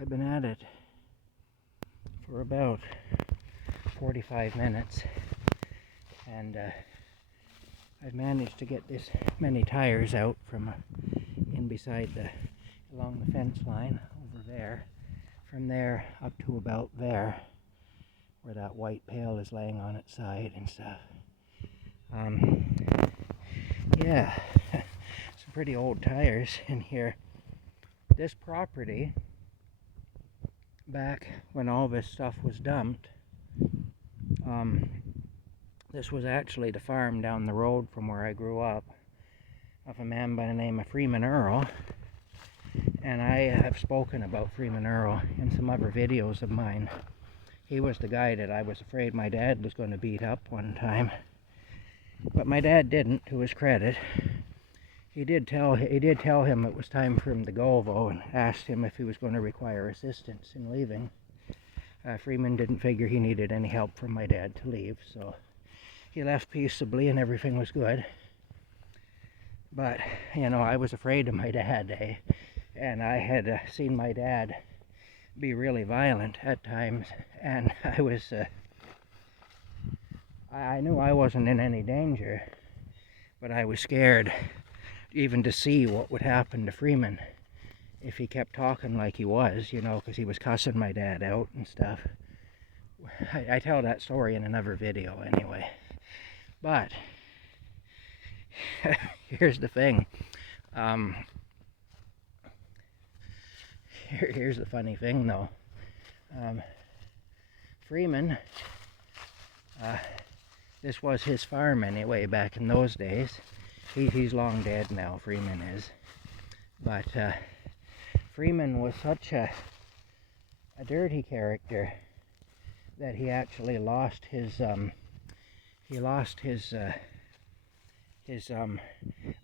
I've been at it for about 45 minutes, and I've managed to get this many tires out from in beside along the fence line over there, from there up to about there, where that white pail is laying on its side and stuff. Yeah, some pretty old tires in here. This property, back when all this stuff was dumped, this was actually the farm down the road from where I grew up, of a man by the name of Freeman Earl. And I have spoken about Freeman Earl in some other videos of mine. He was the guy that I was afraid my dad was going to beat up one time. But my dad didn't, to his credit. He did tell him it was time for him to go, though, and asked him if he was going to require assistance in leaving. Freeman didn't figure he needed any help from my dad to leave, so he left peaceably and everything was good. But, you know, I was afraid of my dad, and I had seen my dad be really violent at times, and I knew I wasn't in any danger, but I was scared even to see what would happen to Freeman if he kept talking like he was, you know, because he was cussing my dad out and stuff. I tell that story in another video anyway. But here's the thing. Here's the funny thing, though. Freeman, this was his farm anyway back in those days. He's long dead now, Freeman is. But Freeman was such a dirty character that he actually lost his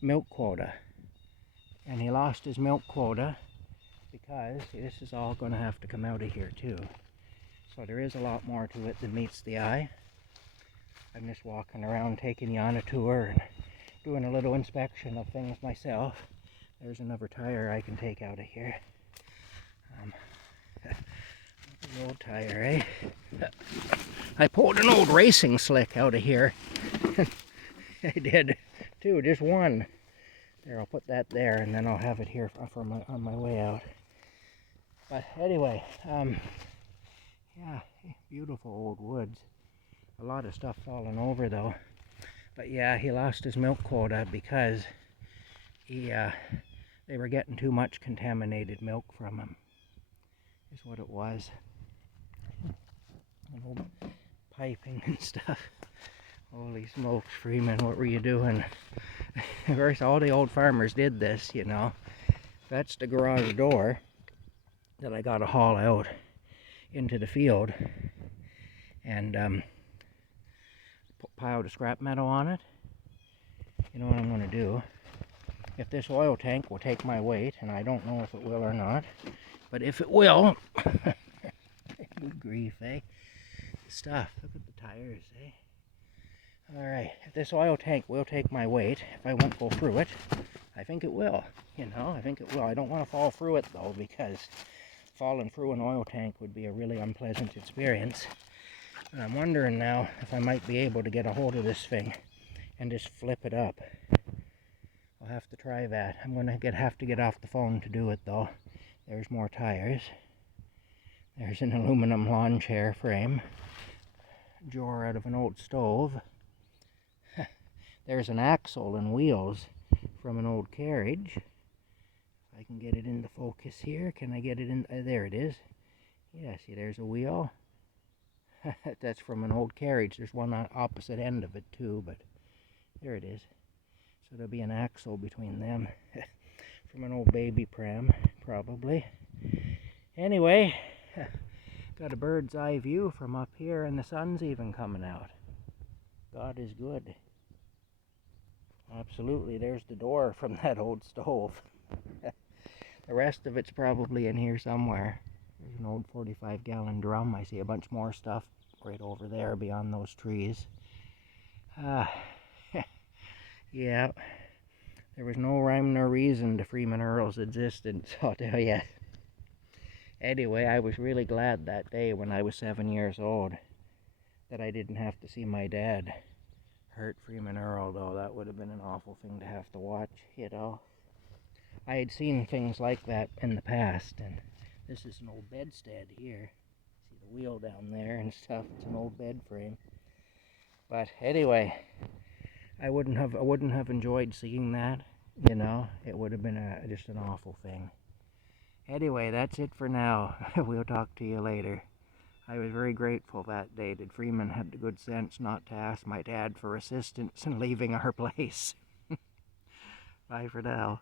milk quota. And he lost his milk quota because, see, this is all going to have to come out of here too. So there is a lot more to it than meets the eye. I'm just walking around taking you on a tour and doing a little inspection of things myself. There's another tire I can take out of here. The old tire, eh? I pulled an old racing slick out of here. I did too, just one. There, I'll put that there, and then I'll have it here on my way out. But anyway, yeah, beautiful old woods. A lot of stuff falling over though. But yeah, he lost his milk quota because they were getting too much contaminated milk from him, is what it was. And old piping and stuff. Holy smokes, Freeman, what were you doing? First, all the old farmers did this, you know. That's the garage door that I got to haul out into the field and pile the scrap metal on it. You know what I'm going to do? If this oil tank will take my weight, and I don't know if it will or not, but if it will, good grief, eh? Stuff, look at the tires, eh? Alright, if this oil tank will take my weight, if I won't go through it, I think it will, you know, I think it will. I don't want to fall through it though, because falling through an oil tank would be a really unpleasant experience. And I'm wondering now if I might be able to get a hold of this thing and just flip it up. I'll have to try that. I'm going to have to get off the phone to do it though. There's more tires. There's an aluminum lawn chair frame. Drawer out of an old stove. There's an axle and wheels from an old carriage. If I can get it into focus here. Can I get it in? There it is. Yeah, see, there's a wheel. That's from an old carriage. There's one on the opposite end of it too, but there it is. So there'll be an axle between them. From an old baby pram, probably. Anyway, got a bird's eye view from up here, and the sun's even coming out. God is good. Absolutely, there's the door from that old stove. The rest of it's probably in here somewhere. There's an old 45-gallon drum. I see a bunch more stuff right over there beyond those trees. Yeah, there was no rhyme nor reason to Freeman Earl's existence, I'll tell you. Anyway, I was really glad that day when I was 7 years old that I didn't have to see my dad hurt Freeman Earl, though. That would have been an awful thing to have to watch, you know. I had seen things like that in the past, and this is an old bedstead here. See the wheel down there and stuff. It's an old bed frame. But anyway, I wouldn't have enjoyed seeing that, you know. It would have been just an awful thing. Anyway, that's it for now. We'll talk to you later. I was very grateful that day that Freeman had the good sense not to ask my dad for assistance in leaving our place. Bye for now.